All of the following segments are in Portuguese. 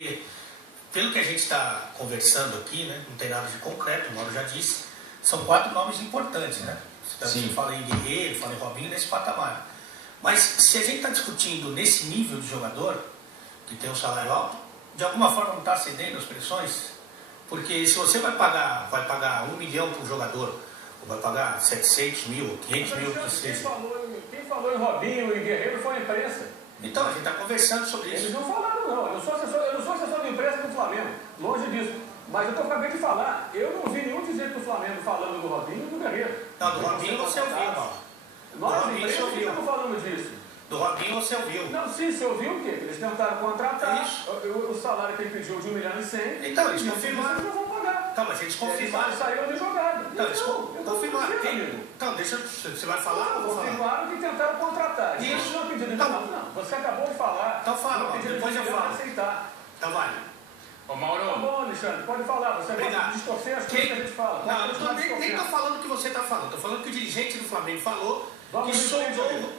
E, pelo que a gente está conversando aqui, né, não tem nada de concreto, o Mauro já disse, são 4 nomes importantes, né? Você fala em Guerreiro, fala em Robinho, nesse patamar. Mas se a gente está discutindo nesse nível de jogador, que tem um salário alto, de alguma forma não está cedendo às pressões? Porque se você vai pagar 1 milhão para um jogador, ou vai pagar 700 mil, 500 mil, que seja. Quem falou em Robinho e Guerreiro foi a imprensa. Então, a gente está conversando sobre isso. Eles não falaram, não. Eu não sou assessor de imprensa do Flamengo. Longe disso. Mas eu acabei de falar. Eu não vi nenhum dizer do Flamengo falando do Robinho e do Guerreiro. Não, do Robinho você ouviu, Paulo. Nós, imprensa, não estamos falando disso. Do Robinho você ouviu. Não, sim, você ouviu o quê? Eles tentaram contratar. O salário que ele pediu de 1 milhão e 100. Então, eles confirmaram. Eles não vão pagar. Então, mas eles confirmaram. Eles saíram de jogada. Então, eles confirmaram. Então, deixa, você vai falar ou vou falar? Confirmaram que tentaram contratar. Isso. Não é pedido de não. Você acabou de falar. Então fala, depois eu falo. Aceitar. Então vai. Ô Mauro. Tá bom, Alexandre, pode falar. Você pode distorcer as coisas que a gente fala. Não, eu nem estou falando o que você está falando. Estou falando que o dirigente do Flamengo falou que sondou.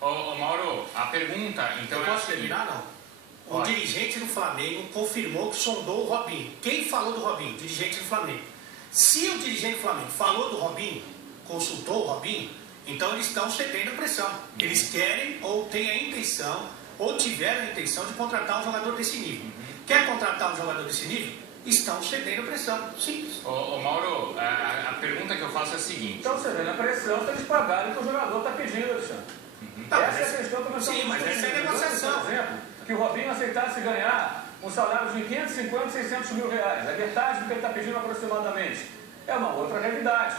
Ô Mauro, a pergunta, então eu posso terminar, não? O dirigente do Flamengo confirmou que sondou o Robinho. Quem falou do Robinho? O dirigente do Flamengo. Se o dirigente do Flamengo falou do Robinho, consultou o Robinho, então eles estão cedendo a pressão. Eles querem ou têm a intenção, ou tiveram a intenção de contratar um jogador desse nível. Quer contratar um jogador desse nível? Estão cedendo a pressão. Simples. Ô Mauro, a pergunta que eu faço é a seguinte. Estão cedendo a pressão se eles pagarem o que o jogador está pedindo, Alexandre. Essa é a questão que nós estamos mas essa é a negociação. Por exemplo, que o Robinho aceitasse ganhar um salário de 550, 600 mil reais. É metade do que ele está pedindo aproximadamente. É uma outra realidade.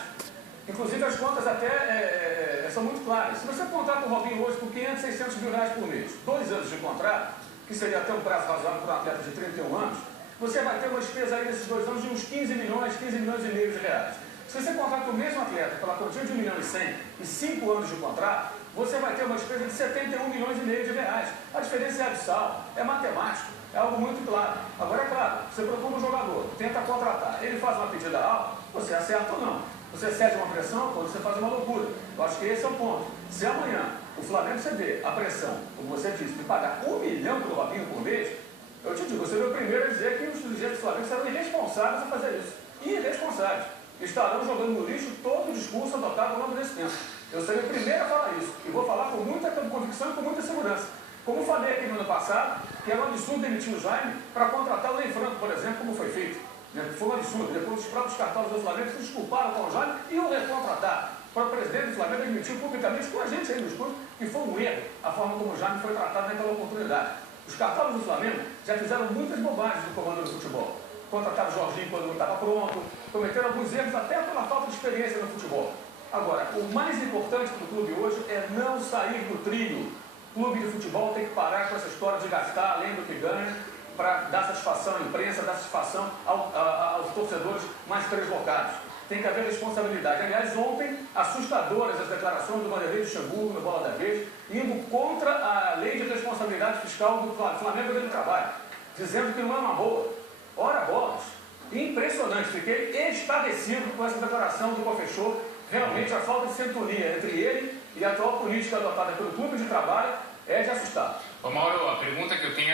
Inclusive as contas até são muito claras. Se você contrata o Robinho hoje por 500, 600 mil reais por mês, 2 anos de contrato, que seria até um prazo razoável para um atleta de 31 anos, você vai ter uma despesa aí nesses 2 anos de uns 15 milhões e meio de reais. Se você contrata o mesmo atleta pela quantia de 1 milhão e 100 e 5 anos de contrato, você vai ter uma despesa de 71 milhões e meio de reais. A diferença é abissal, é matemático, é algo muito claro. Agora, é claro, você propõe um jogador, tenta contratar, ele faz uma pedida alta, você acerta ou não. Você cede uma pressão quando você faz uma loucura. Eu acho que esse é o ponto. Se amanhã o Flamengo ceder a pressão, como você disse, de pagar 1 milhão para o Robinho por mês, eu te digo, você foi o primeiro a dizer que os dirigentes do Flamengo serão irresponsáveis a fazer isso. Irresponsáveis. Estarão jogando no lixo todo o discurso adotado ao longo desse tempo. Eu serei o primeiro a falar isso. E vou falar com muita convicção e com muita segurança. Como falei aqui no ano passado, que era um absurdo demitir o Jaime para contratar o Ney Franco, por exemplo, como foi feito. Foi um absurdo. Depois os próprios cartões do Flamengo se desculparam com o Jaime e o recontratar. O próprio presidente do Flamengo admitiu publicamente com a gente aí no escuro que foi um erro a forma como o Jaime foi tratado naquela oportunidade. Os cartões do Flamengo já fizeram muitas bobagens no comando do futebol. Contrataram o Jorginho quando não estava pronto, cometeram alguns erros até pela falta de experiência no futebol. Agora, o mais importante para o clube hoje é não sair do trilho. O clube de futebol tem que parar com essa história de gastar além do que ganha para dar satisfação à imprensa, dar satisfação aos torcedores mais translocados. Tem que haver responsabilidade. Aliás, ontem, assustadoras as declarações do Vanderlei Luxemburgo no Bola da Vez, indo contra a lei de responsabilidade fiscal do Flamengo do Trabalho, dizendo que não é uma boa. Ora bolas, impressionante, fiquei estarrecido com essa declaração do Confechou. Realmente a falta de sintonia entre ele e a atual política adotada pelo clube de trabalho é de assustar. Ô Mauro, a pergunta que eu tenho